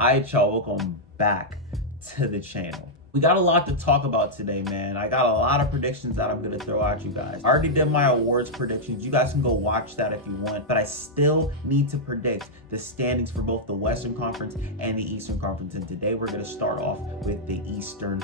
Alright, y'all, welcome back to the channel. We got a lot to talk about today, man. I got a lot of predictions that I'm gonna throw at you guys. I already did my awards predictions. You guys can go watch that if you want, but I still need to predict the standings for both the Western Conference and the Eastern Conference. And today we're gonna start off with the Eastern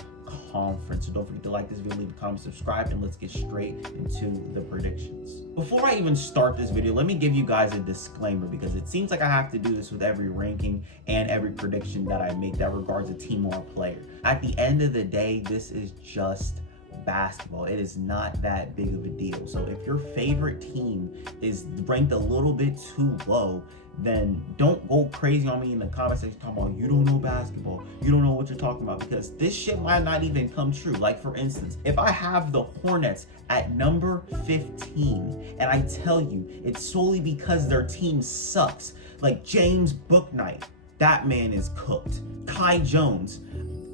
Conference. So don't forget to like this video, leave a comment, subscribe, and let's get straight into the predictions. Before I even start this video, let me give you guys a disclaimer, because it seems like I have to do this with every ranking and every prediction that I make that regards a team or a player. At the end of the day, this is just basketball. It is not that big of a deal. So if your favorite team is ranked a little bit too low, then don't go crazy on me in the comment section talking about you don't know basketball, you don't know what you're talking about, because this shit might not even come true. Like, for instance, if I have the Hornets at number 15 and I tell you it's solely because their team sucks, like James Bouknight, that man is cooked. Kai Jones,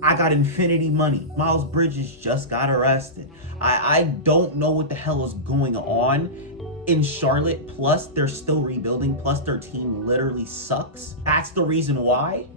I got infinity money. Miles Bridges just got arrested. I don't know what the hell is going on in Charlotte, plus they're still rebuilding, plus their team literally sucks. That's the reason why.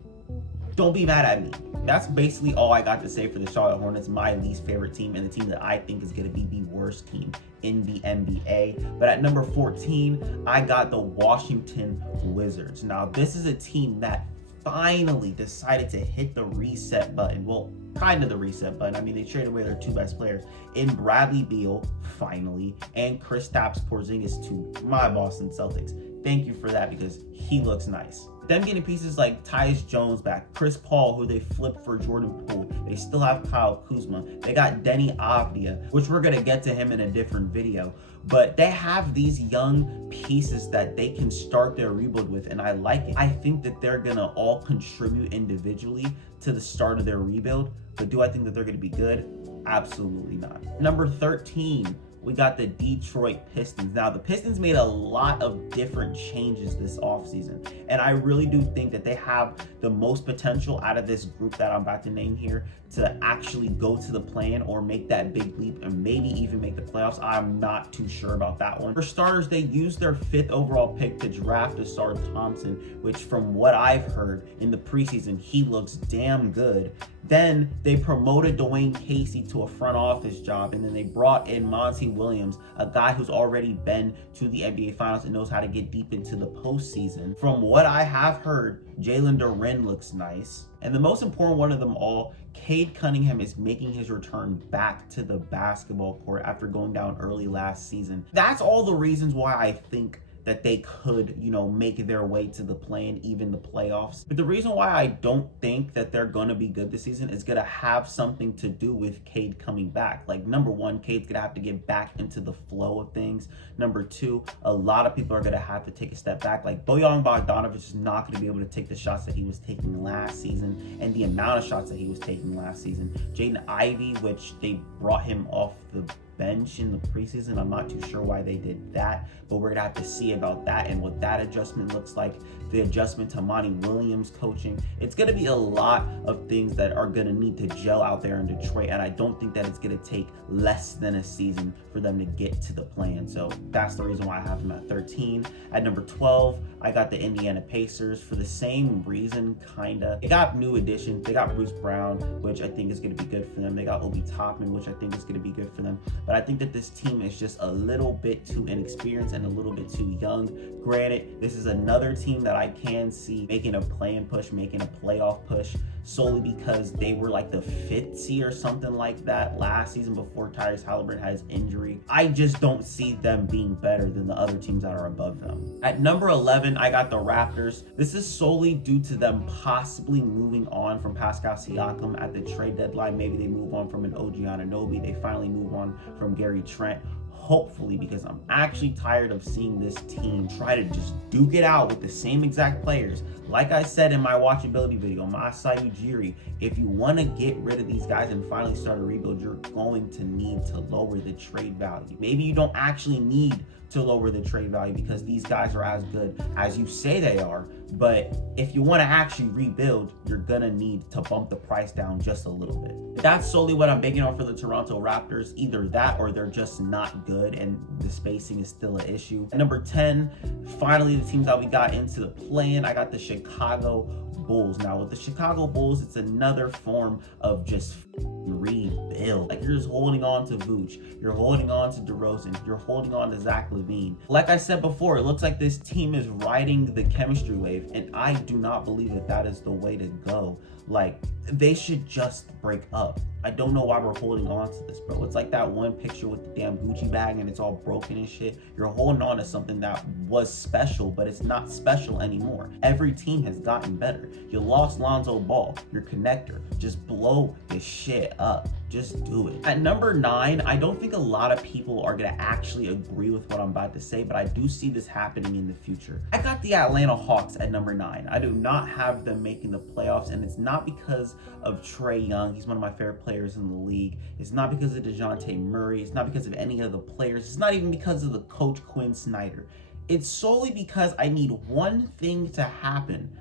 Don't be mad at me. That's basically all I got to say for the Charlotte Hornets, my least favorite team, and the team that I think is going to be the worst team in the NBA. But at number 14, I got the Washington Wizards. Now, this is a team that finally decided to hit the reset button. Well, kind of the reset button. I mean, they traded away their two best players in Bradley Beal, finally, and Kristaps Porzingis to my Boston Celtics. Thank you for that, because he looks nice. Them getting pieces like Tyus Jones back, Chris Paul, who they flipped for Jordan Poole. They still have Kyle Kuzma. They got Denny Avdia, which we're going to get to him in a different video. But they have these young pieces that they can start their rebuild with, and I like it. I think that they're going to all contribute individually to the start of their rebuild. But do I think that they're going to be good? Absolutely not. Number 13. We got the Detroit Pistons. Now, the Pistons made a lot of different changes this offseason, and I really do think that they have the most potential out of this group that I'm about to name here to actually go to the play-in or make that big leap and maybe even make the playoffs. I'm not too sure about that one. For starters, they used their 5th overall pick to draft Ausar Thompson, which from what I've heard in the preseason, he looks damn good. Then they promoted Dwayne Casey to a front office job, and then they brought in Monty Williams, a guy who's already been to the NBA Finals and knows how to get deep into the postseason. From what I have heard, Jalen Duren looks nice. And the most important one of them all, Cade Cunningham is making his return back to the basketball court after going down early last season. That's all the reasons why I think that they could, make their way to the play-in, even the playoffs. But the reason why I don't think that they're going to be good this season is going to have something to do with Cade coming back. Like, number one, Cade's going to have to get back into the flow of things. Number two, a lot of people are going to have to take a step back. Like, Bojan Bogdanovic is not going to be able to take the shots that he was taking last season and the amount of shots that he was taking last season. Jaden Ivey, which they brought him off the bench in the preseason. I'm not too sure why they did that, but we're gonna have to see about that and what that adjustment looks like. The adjustment to Monty Williams coaching. It's gonna be a lot of things that are gonna need to gel out there in Detroit, and I don't think that it's gonna take less than a season for them to get to the plan. So that's the reason why I have them at 13. At number 12, I got the Indiana Pacers for the same reason, kinda. They got new additions. They got Bruce Brown, which I think is gonna be good for them. They got Obi Toppin, which I think is gonna be good for them. But I think that this team is just a little bit too inexperienced and a little bit too young. Granted, this is another team that I can see making a play-in push, making a playoff push, solely because they were like the 5th seed or something like that last season before Tyrese Halliburton had his injury. I just don't see them being better than the other teams that are above them. At number 11, I got the Raptors. This is solely due to them possibly moving on from Pascal Siakam at the trade deadline. Maybe they move on from an OG Anunoby. They finally move on from Gary Trent. Hopefully, because I'm actually tired of seeing this team try to just duke it out with the same exact players. Like I said in my watchability video, Masai Ujiri, if you want to get rid of these guys and finally start a rebuild, you're going to need to lower the trade value. Maybe you don't actually need to lower the trade value because these guys are as good as you say they are, but if you want to actually rebuild, you're gonna need to bump the price down just a little bit. That's solely what I'm banking on for the Toronto Raptors. Either that or they're just not good and the spacing is still an issue. At number 10, finally the teams that we got into the play-in, I got the Chicago Bulls. Now with the Chicago Bulls, it's another form of just rebuild. Like, you're just holding on to Vooch, you're holding on to DeRozan, you're holding on to Zach LaVine. Like I said before, it looks like this team is riding the chemistry wave, and I do not believe that that is the way to go. Like, they should just break up. I don't know why we're holding on to this, bro. It's like that one picture with the damn Gucci bag and it's all broken and shit. You're holding on to something that was special, but it's not special anymore. Every team has gotten better. You lost Lonzo Ball, your connector. Just blow this shit up. Just do it. At number 9, I don't think a lot of people are gonna actually agree with what I'm about to say, but I do see this happening in the future. I got the Atlanta Hawks at number 9. I do not have them making the playoffs, and it's not because of Trae Young. He's one of my favorite players in the league. It's not because of DeJounte Murray. It's not because of any of the players. It's not even because of the coach Quinn Snyder. It's solely because I need one thing to happen.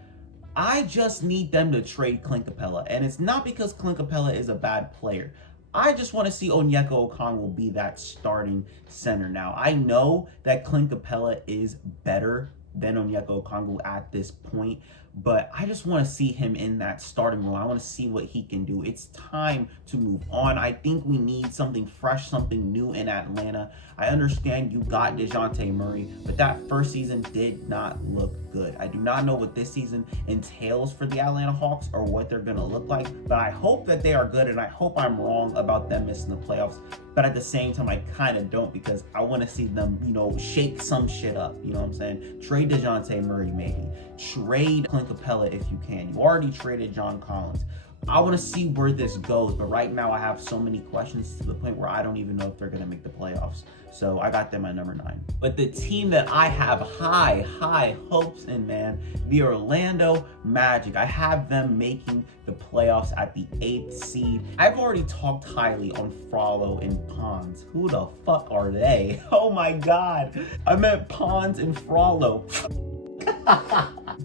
I just need them to trade Clint Capella, and it's not because Clint Capella is a bad player. I just want to see Onyeka Okongwu be that starting center. Now, I know that Clint Capella is better than Onyeka Okongwu at this point, but I just want to see him in that starting role. I want to see what he can do. It's time to move on. I think we need something fresh, something new in Atlanta. I understand you got DeJounte Murray, but that first season did not look good. I do not know what this season entails for the Atlanta Hawks or what they're going to look like, but I hope that they are good, and I hope I'm wrong about them missing the playoffs. But at the same time, I kind of don't, because I want to see them, shake some shit up. You know what I'm saying? Trade DeJounte Murray, maybe. Trade Clint Capella if you can. You already traded John Collins. I want to see where this goes, but right now I have so many questions to the point where I don't even know if they're going to make the playoffs. So I got them at number 9. But the team that I have high hopes in, man, the Orlando Magic. I have them making the playoffs at the 8th seed. I've already talked highly on Frollo and Pons. Who the fuck are they? Oh my God. I meant Pons and Frollo.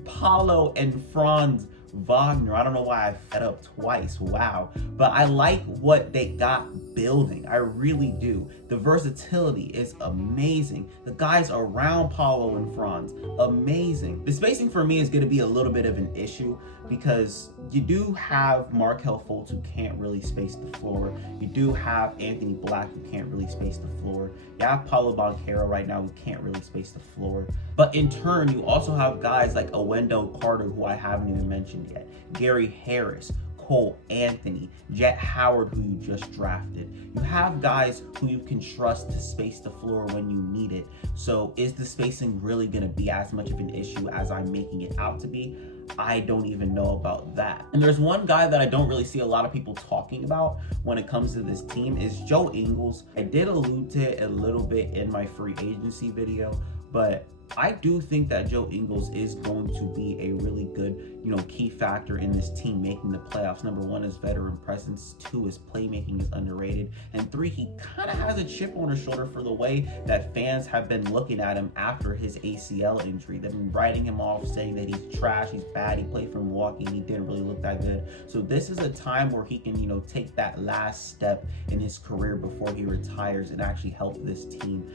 Paulo and Franz Wagner. I don't know why I fed up twice. Wow. But I like what they got building. I really do. The versatility is amazing. The guys around Paulo and Franz, amazing. The spacing for me is going to be a little bit of an issue, because you do have Markelle Fultz, who can't really space the floor. You do have Anthony Black, who can't really space the floor. You have Paulo Banchero right now, who can't really space the floor. But in turn, you also have guys like Owendo Carter, who I haven't even mentioned yet. Gary Harris, Cole Anthony, Jet Howard, who you just drafted. You have guys who you can trust to space the floor when you need it. So is the spacing really going to be as much of an issue as I'm making it out to be? I don't even know about that. And there's one guy that I don't really see a lot of people talking about when it comes to this team is Joe Ingles. I did allude to it a little bit in my free agency video, but I do think that Joe Ingles is going to be a really good, key factor in this team making the playoffs. Number 1 is veteran presence. 2 is playmaking is underrated. And 3, he kind of has a chip on his shoulder for the way that fans have been looking at him after his ACL injury. They've been writing him off, saying that he's trash, he's bad, he played for Milwaukee, and he didn't really look that good. So this is a time where he can, take that last step in his career before he retires and actually help this team,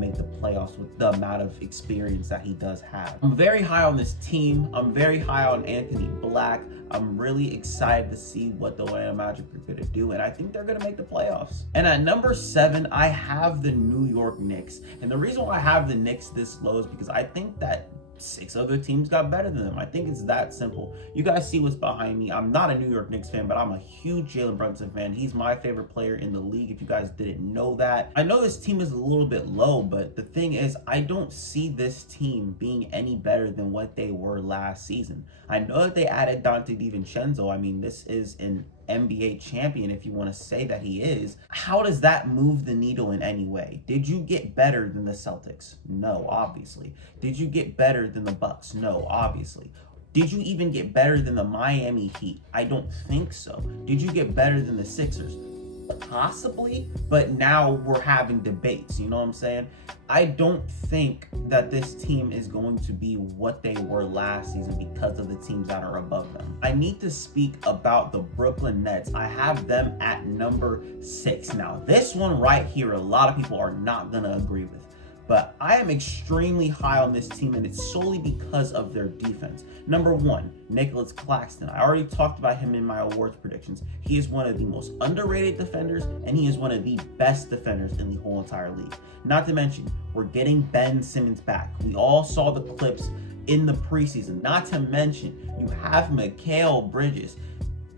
make the playoffs with the amount of experience that he does have. I'm very high on this team. I'm very high on Anthony Black. I'm really excited to see what the Orlando Magic are going to do, and I think they're going to make the playoffs. And at number 7, I have the New York Knicks. And the reason why I have the Knicks this low is because I think that 6 other teams got better than them. I think it's that simple. You guys see what's behind me. I'm not a New York Knicks fan, but I'm a huge Jalen Brunson fan. He's my favorite player in the league, if you guys didn't know that. I know this team is a little bit low, but the thing is, I don't see this team being any better than what they were last season. I know that they added Dante DiVincenzo. I mean, this is an NBA champion, if you want to say that he is. How does that move the needle in any way? Did you get better than the Celtics? No, obviously. Did you get better than the Bucks? No, obviously. Did you even get better than the Miami Heat? I don't think so. Did you get better than the Sixers? Possibly, but now we're having debates, you know what I'm saying? I don't think that this team is going to be what they were last season because of the teams that are above them. I need to speak about the Brooklyn Nets. I have them at number 6. Now, this one right here, a lot of people are not gonna agree with, but I am extremely high on this team, and it's solely because of their defense. Number 1, Nicholas Claxton. I already talked about him in my awards predictions. He is one of the most underrated defenders, and he is one of the best defenders in the whole entire league. Not to mention, we're getting Ben Simmons back. We all saw the clips in the preseason. Not to mention, you have Mikal Bridges.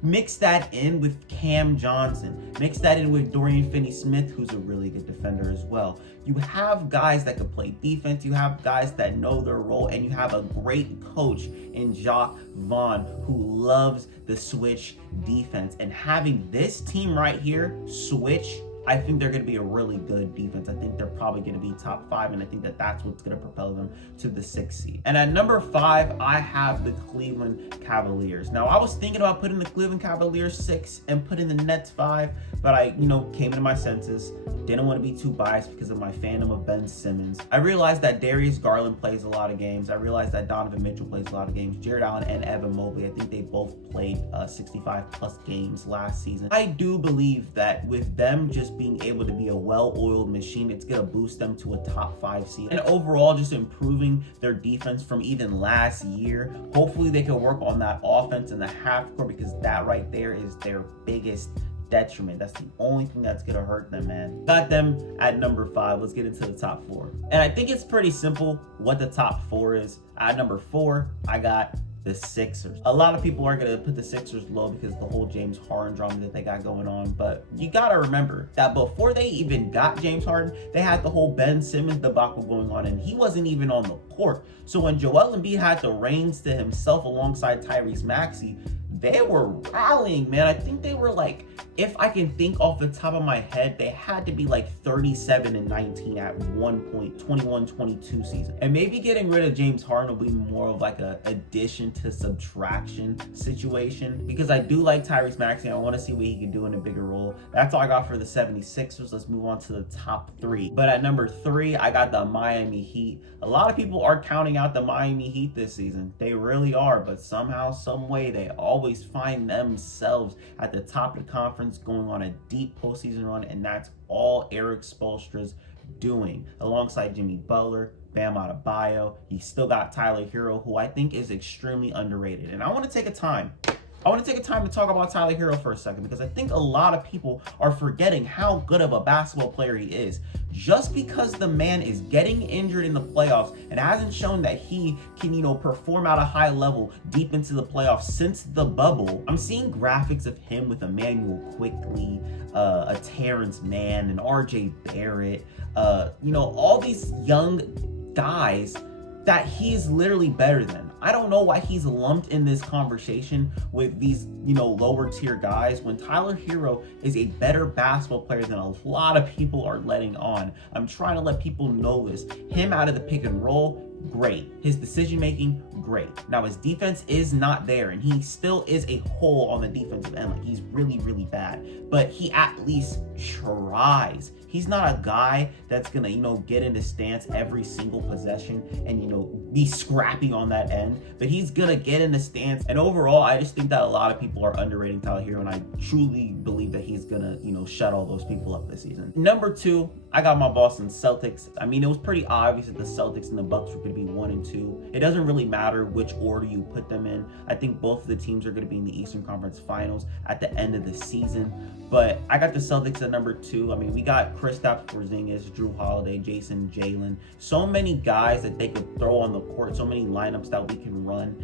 Mix that in with Cam Johnson. Mix that in with Dorian Finney-Smith, who's a really good defender as well. You have guys that can play defense. You have guys that know their role, and you have a great coach in Jacque Vaughn who loves the switch defense. And having this team right here switch, I think they're going to be a really good defense. I think they're probably going to be top 5, and I think that that's what's going to propel them to the 6th seed. And at number 5, I have the Cleveland Cavaliers. Now, I was thinking about putting the Cleveland Cavaliers 6 and putting the Nets 5, but I, came into my senses. Didn't want to be too biased because of my fandom of Ben Simmons. I realized that Darius Garland plays a lot of games. I realized that Donovan Mitchell plays a lot of games. Jared Allen and Evan Mobley, I think they both played 65 plus games last season. I do believe that with them just being able to be a well-oiled machine, it's going to boost them to a top 5 seed. And overall, just improving their defense from even last year. Hopefully they can work on that offense in the half court, because that right there is their biggest detriment. That's the only thing that's gonna hurt them, man. Got them at number 5. Let's get into the top 4. And I think it's pretty simple what the top 4 is. At number 4, I got the Sixers. A lot of people are going to put the Sixers low because of the whole James Harden drama that they got going on, but you got to remember that before they even got James Harden, they had the whole Ben Simmons debacle going on, and he wasn't even on the court. So when Joel Embiid had the reins to himself alongside Tyrese Maxey, they were rallying, man. I think they were like, if I can think off the top of my head, they had to be like 37-19 at one point, 21-22 season. And maybe getting rid of James Harden will be more of like a addition to subtraction situation, because I do like Tyrese Maxey. I want to see what he can do in a bigger role. That's all I got for the 76ers. Let's move on to the top 3. But at number 3, I got the Miami Heat. A lot of people are counting out the Miami Heat this season. They really are, but somehow, some way, they always find themselves at the top of the conference, going on a deep postseason run, and that's all Erik Spoelstra's doing, alongside Jimmy Butler, Bam Adebayo. He still got Tyler Hero, who I think is extremely underrated. And I want to take a time to talk about Tyler Hero for a second, because I think a lot of people are forgetting how good of a basketball player he is. Just because the man is getting injured in the playoffs and hasn't shown that he can, perform at a high level deep into the playoffs since the bubble. I'm seeing graphics of him with Emmanuel Quickley, a Terrence Mann, and RJ Barrett, all these young guys that he's literally better than. I don't know why he's lumped in this conversation with these, lower tier guys, when Tyler Hero is a better basketball player than a lot of people are letting on. I'm trying to let people know this. Him out of the pick and roll, great. His decision making, great. Now his defense is not there, and he still is a hole on the defensive end. Like, he's really, really bad, but he at least tries. He's not a guy that's gonna, get in the stance every single possession and, be scrappy on that end, but he's gonna get in the stance. And overall, I just think that a lot of people are underrating Tyler Hero, and I truly believe that he's gonna, shut all those people up this season. Number 2, I got my Boston Celtics. I mean, it was pretty obvious that the Celtics and the Bucks were gonna be 1 and 2. It doesn't really matter which order you put them in. I think both of the teams are gonna be in the Eastern Conference Finals at the end of the season. But I got the Celtics at number 2. I mean, we got Kristaps Porzingis, Jrue Holiday, Jason Jalen. So many guys that they could throw on the court, so many lineups that we can run.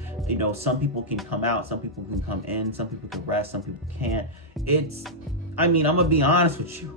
Some people can come out, some people can come in, some people can rest, some people can't. I'm gonna be honest with you.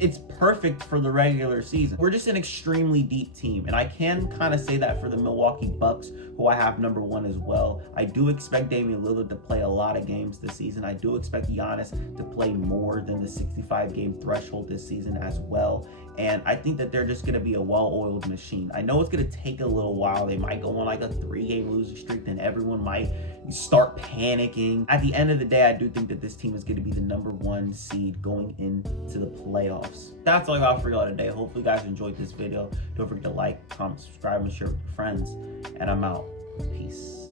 It's perfect for the regular season. We're just an extremely deep team, and I can kind of say that for the Milwaukee Bucks, who I have number 1 as well. I do expect Damian Lillard to play a lot of games this season. I do expect Giannis to play more than the 65-game threshold this season as well. And I think that they're just going to be a well-oiled machine. I know it's going to take a little while. They might go on like a 3-game losing streak, then everyone might start panicking. At the end of the day, I do think that this team is going to be the number 1 seed going into the playoffs. That's all I got for y'all today. Hopefully you guys enjoyed this video. Don't forget to like, comment, subscribe, and share with your friends. And I'm out. Peace.